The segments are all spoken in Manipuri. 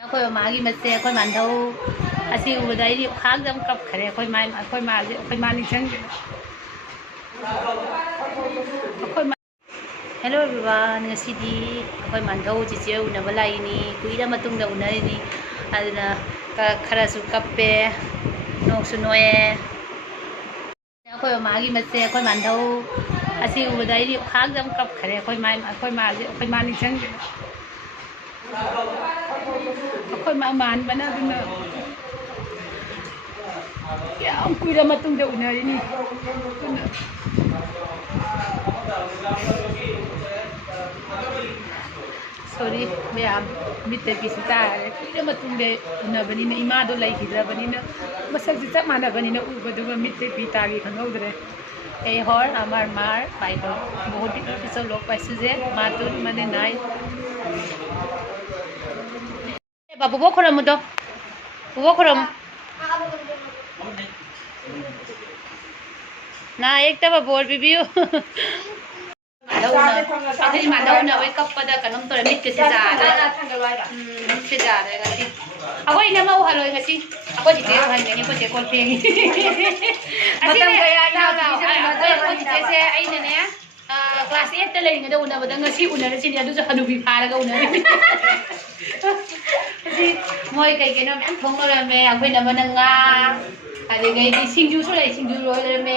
ꯑꯩꯈꯣꯏ ꯃꯃꯥꯒꯤ ꯃꯆꯦ ꯑꯩꯈꯣꯏ ꯃꯥꯟꯙꯧ ꯑꯁꯤ ꯎꯕꯗ ꯑꯩꯗꯤ ꯈꯥꯡꯗ ꯀꯞꯈ꯭ꯔꯦ ꯑꯩꯈꯣꯏ ꯃꯥꯁꯦ ꯑꯩꯈꯣꯏ ꯃꯥ ꯅꯤꯡꯁꯤꯡꯉꯦ ꯍꯦꯜꯂꯣ ꯑꯦꯚ꯭ꯔꯤꯋꯥꯟ ꯉꯁꯤꯗꯤ ꯑꯩꯈꯣꯏ ꯃꯥꯟꯙꯧ ꯆꯤꯆꯦ ꯎꯅꯕ ꯂꯥꯛꯏꯅꯤ ꯀꯨꯏꯔ ꯃꯇꯨꯡꯗ ꯎꯅꯔꯤꯅꯤ ꯑꯗꯨꯅ ꯈꯔꯁꯨ ꯀꯞꯄꯦ ꯅꯣꯛꯁꯨ ꯅꯣꯛꯑꯦ ꯑꯩꯈꯣꯏ ꯃꯃꯥꯒꯤ ꯃꯆꯦ ꯑꯩꯈꯣꯏ ꯃꯥꯟꯙꯧ ꯑꯁꯤ ꯎꯕꯗ ꯑꯩꯗꯤ ꯈꯥꯡꯗ ꯀꯞꯈ꯭ꯔꯦ ꯑꯩꯈꯣꯏ ꯃꯥꯁꯦ ꯑꯩꯈꯣꯏ ꯃꯥ ꯅꯤꯡꯁꯤꯡꯉꯦ ꯑꯩꯈꯣꯏ ꯃꯥ ꯃꯥꯟꯕꯅ ꯑꯗꯨꯅ ꯌꯥꯝ ꯀꯨꯏꯔ ꯃꯇꯨꯡꯗ ꯎꯅꯔꯤꯅꯤ ꯑꯗꯨꯅ ꯁꯣꯔꯤ ꯃꯌꯥꯝ ꯃꯤꯠꯇꯒꯤꯁꯨ ꯇꯥꯔꯦ ꯀꯨꯏꯔ ꯃꯇꯨꯡꯗ ꯎꯅꯕꯅꯤꯅ ꯏꯃꯥꯗꯣ ꯂꯩꯈꯤꯗ꯭ꯔꯕꯅꯤꯅ ꯃꯁꯛꯁꯨ ꯆꯞ मानबनिना उबदुगा मिट्टे पीतागी खंगौद्रे ए हर आमार मार बाइदो बहुत पिछो लोग पाइसु जे मातुर माने नाय बाबू बो खरम दो बो खरम ना एक तब बोर बिबियो माधव ना वे कपदा कनम तोरे मिट के जा मिट के जा रे गसी अगो इने मा हलो गसी अगो जिते हन गनी को जे कोल पेंगी मतम गया ना अगो जिते से आइने ने क्लास 8 त लेंगे द उना बद गसी उनर सिनि अदु ज हनुबी फारगा उनर गसी मोय कई केनो मैम थोंग रमे अगोय न मनंगा अदे गई दी सिंजू सु ले सिंजू रो रमे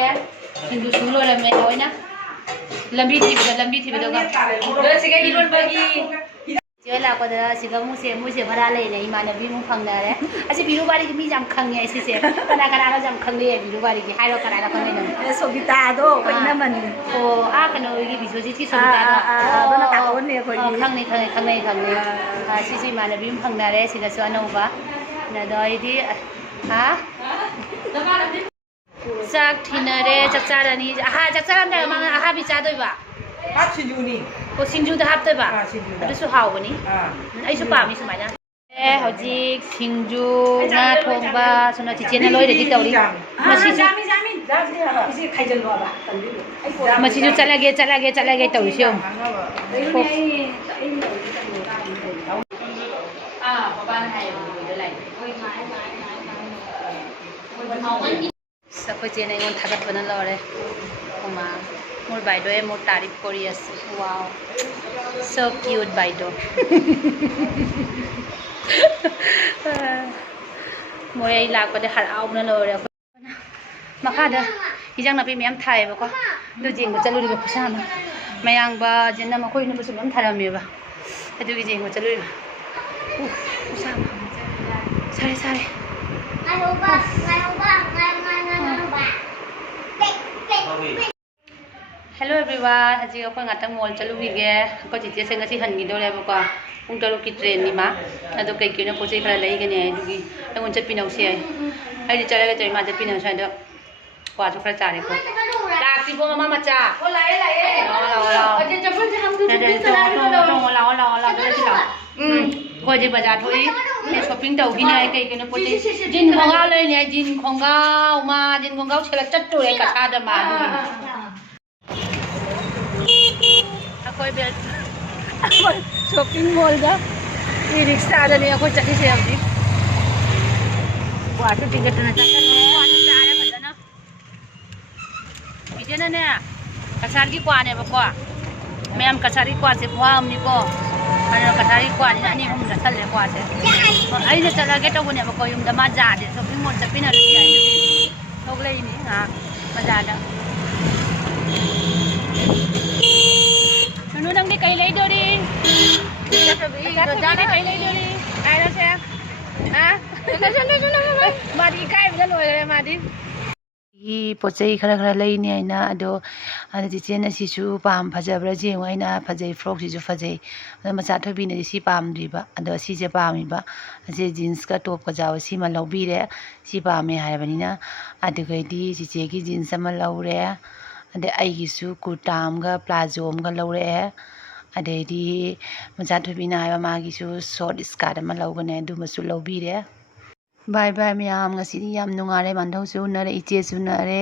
सिंजू सु रो रमे होइना लंबी थी बदोगा सिगे इरोन बगी जे लापदा सिगा मुसे भरा ले ने इमानबी मु फंगना रे असी बिरुबारी की मी जाम खंगे ऐसी से कना कना जाम खंगे बिरुबारी की हाइरो कना खंगे न सोबिता दो पइना मन ओ आ कनो की बिसोजी थी सोबिता दो दोना ताकोन ने कोई खंगे असी से इमानबी मु फंगना रे सिगा सो अनौबा न दइदी हा चाक थिनरे चचारानी आहा चचाराम दा मा आहा बि चादोइबा हाप सिंजुनी ओ सिंजू दा हापतोइबा अदुसु हावबनी आइसु पामी सुमाइना ए हजि सिंजू ना थोंबा सुना चिचेना लोइ रेडी तौरी मसिजु जामी इसे खाइजन लोबा मसिजु चलागे तौरिसो आ बाबान हाय लोइदो लाइ सखोई चेने गोन थागत बना लरे ओमा मोर बाइदो ए मोर तारीफ करी आसे वाओ सो क्यूट बाइदो मोर ए लाकपदे हराउना लरे मखादा हिजां नापि मैम थायबको दु जेंगो चलुरिबो खुसाना मयांगबा जेना मखोइनो बसु मैम थारामेबा अदुगी जेंगो चलुरिबा खुसाना सारे हेलो एवरीवन हजी अखोय गातंग मॉल चलुगिगे को चिचे से ngasi हनगिदोरेबको पुंग 6 की ट्रेन निमा अदो कई किनो पोचे खरा लेगने दुगी अंगोन चपिनौसे आइदि चलेगा चै मा चपिनौसे अदो क्वाजु खरा चारेको लाक्तिबो मामा मचा ओ लाए लाओ अजे चपल से हम लाओ कोजे बाजार थोई शॉपिंग तौगिने आई कई किनो पोचे जिन खोंगाव लेने जिन खोंगाव छेला चट्टो रे कथा द मा अखोय बेल शॉपिंग मॉल दा ई रिक्शा दने अखोय चली से अबदी वाटो टिकट न चकन वाटो चारे बजना बिजेना ने कसारी क्वाने बको मैम कसारी क्वा से क्वामनी को अन कसारी क्वानी अनि हम चले क्वा से आई ने चलागे तबने बको युम द मा जादे शॉपिंग मॉल चपिना रे आई थोगलेनी हां मजादा नु नंग कई ले दोरी जाने कई ले दोरी आइरा से हां चलो मादी काय बन लोरे मादी ही पोचई खरा लेनी आइना अदो अदि चेन सिसु पाम फजब्रा जेउ आइना फजै फ्रॉक सिसु फजै मचा थबी ने सि पाम दिबा अदो सि जे पामिबा जे जीन्स का टॉप का जाव सि मा लौबीरे सि पामे हायबनिना अदुगैदि चिचे की जीन्स मा लौरे अदे आइगिसु कुर्तामगा प्लाजोमगा लौरे अदेदी मचा थबीना हायबा मागिसु शॉर्ट स्कर्ट मा लौगने दुमसु लौबीरे bye bye ma'am ngasi yam nungare mandhau su nare iche su nare